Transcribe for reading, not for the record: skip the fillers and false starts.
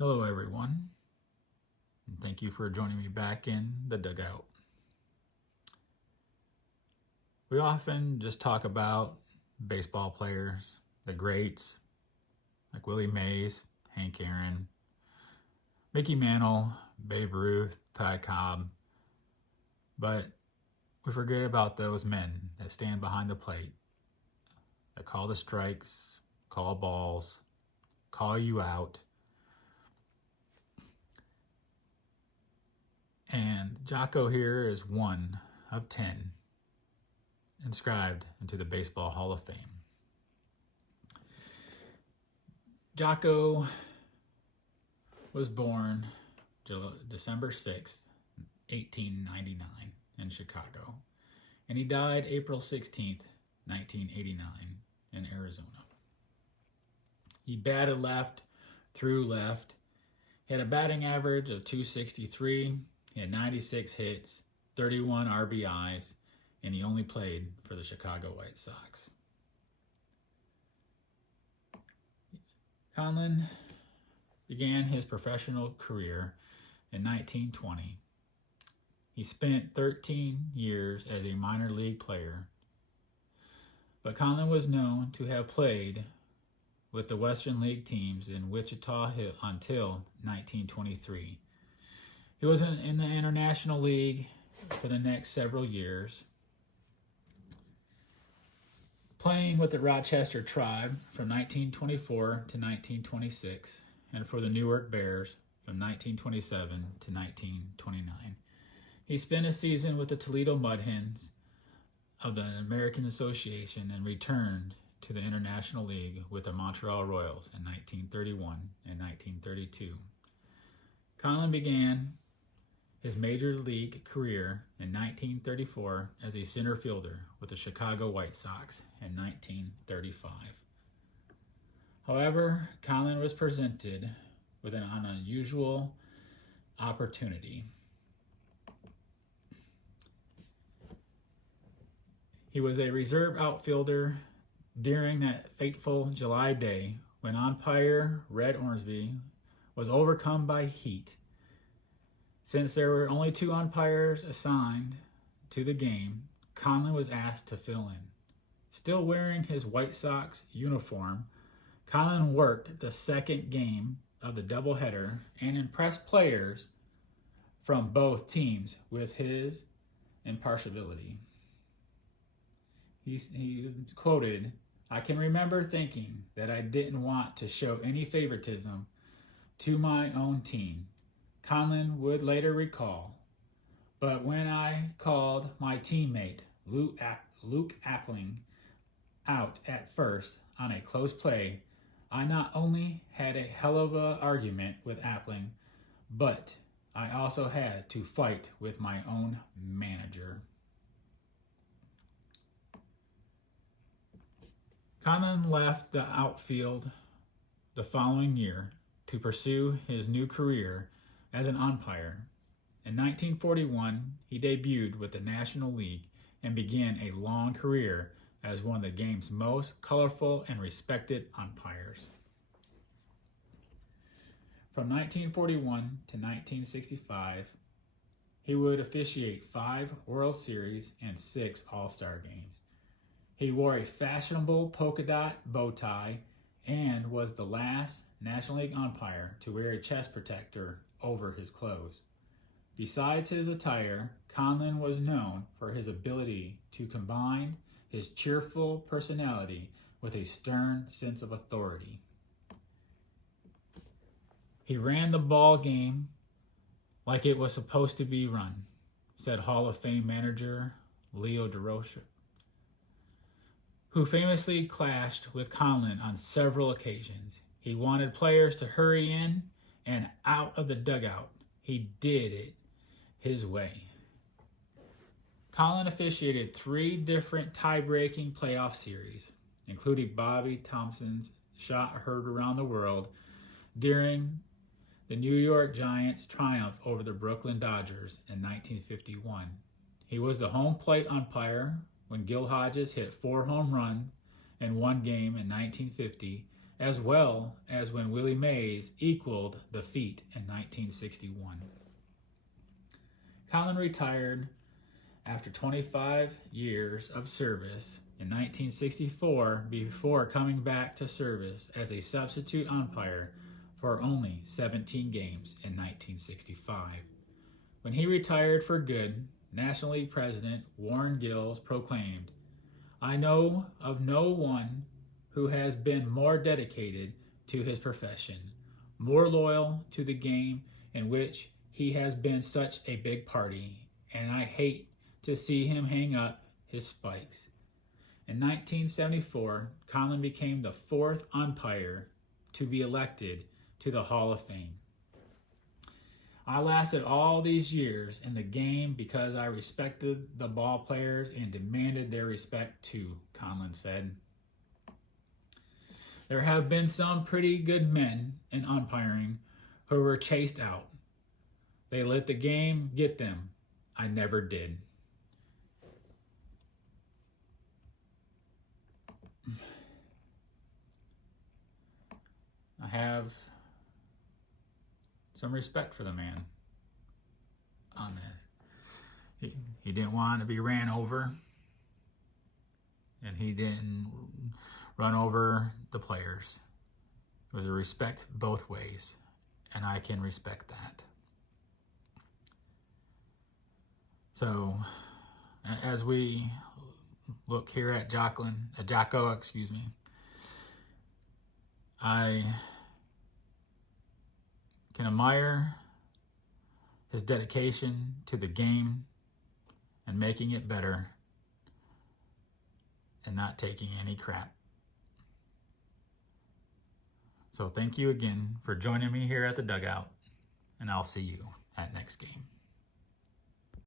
Hello, everyone, and thank you for joining me back in the dugout. We often just talk about baseball players, the greats, like Willie Mays, Hank Aaron, Mickey Mantle, Babe Ruth, Ty Cobb, but we forget about those men that stand behind the plate, that call the strikes, call balls, call you out. And Jocko here is one of 10 inscribed into the Baseball Hall of Fame. Jocko was born December 6th, 1899 in Chicago, and he died April 16th, 1989 in Arizona. He batted left, threw left, he had a batting average of .263, he had 96 hits, 31 RBIs, and he only played for the Chicago White Sox. Conlon began his professional career in 1920. He spent 13 years as a minor league player, but Conlon was known to have played with the Western League teams in Wichita until 1923. He was in the International League for the next several years, playing with the Rochester Tribe from 1924 to 1926, and for the Newark Bears from 1927 to 1929. He spent a season with the Toledo Mud Hens of the American Association and returned to the International League with the Montreal Royals in 1931 and 1932. Conlon began his major league career in 1934 as a center fielder with the Chicago White Sox in 1935. However, Conlon was presented with an unusual opportunity. He was a reserve outfielder during that fateful July day when umpire Red Ormsby was overcome by heat. Since there were only 2 umpires assigned to the game, Conlon was asked to fill in. Still wearing his White Sox uniform, Conlon worked the second game of the doubleheader and impressed players from both teams with his impartiality. He was quoted, "I can remember thinking that I didn't want to show any favoritism to my own team," Conlon would later recall. "But when I called my teammate Luke Appling out at first on a close play, I not only had a hell of an argument with Appling, but I also had to fight with my own manager." Conlon left the outfield the following year to pursue his new career as an umpire. In 1941, he debuted with the National League and began a long career as one of the game's most colorful and respected umpires. From 1941 to 1965, he would officiate 5 World Series and 6 All-Star games. He wore a fashionable polka dot bow tie and was the last National League umpire to wear a chest protector over his clothes. Besides his attire, Conlon was known for his ability to combine his cheerful personality with a stern sense of authority. He ran the ball game like it was supposed to be run, said Hall of Fame manager Leo DeRocha, who famously clashed with Conlon on several occasions. He wanted players to hurry in and out of the dugout. He did it his way. Conlon officiated 3 different tie-breaking playoff series, including Bobby Thomson's shot heard around the world during the New York Giants' triumph over the Brooklyn Dodgers in 1951. He was the home plate umpire when Gil Hodges hit 4 home runs in one game in 1950 as well as when Willie Mays equaled the feat in 1961. Conlon retired after 25 years of service in 1964 before coming back to service as a substitute umpire for only 17 games in 1965. When he retired for good, National League President Warren Gillis proclaimed, "I know of no one who has been more dedicated to his profession, more loyal to the game in which he has been such a big party, and I hate to see him hang up his spikes." In 1974, Conlon became the fourth umpire to be elected to the Hall of Fame. "I lasted all these years in the game because I respected the ball players and demanded their respect too," Conlon said. "There have been some pretty good men in umpiring who were chased out. They let the game get them. I never did." I have some respect for the man on this. He didn't want to be ran over, and he didn't run over the players. It was a respect both ways, and I can respect that. So, as we look here at Jocko, I can admire his dedication to the game and making it better and not taking any crap. So thank you again for joining me here at the dugout, and I'll see you at next game.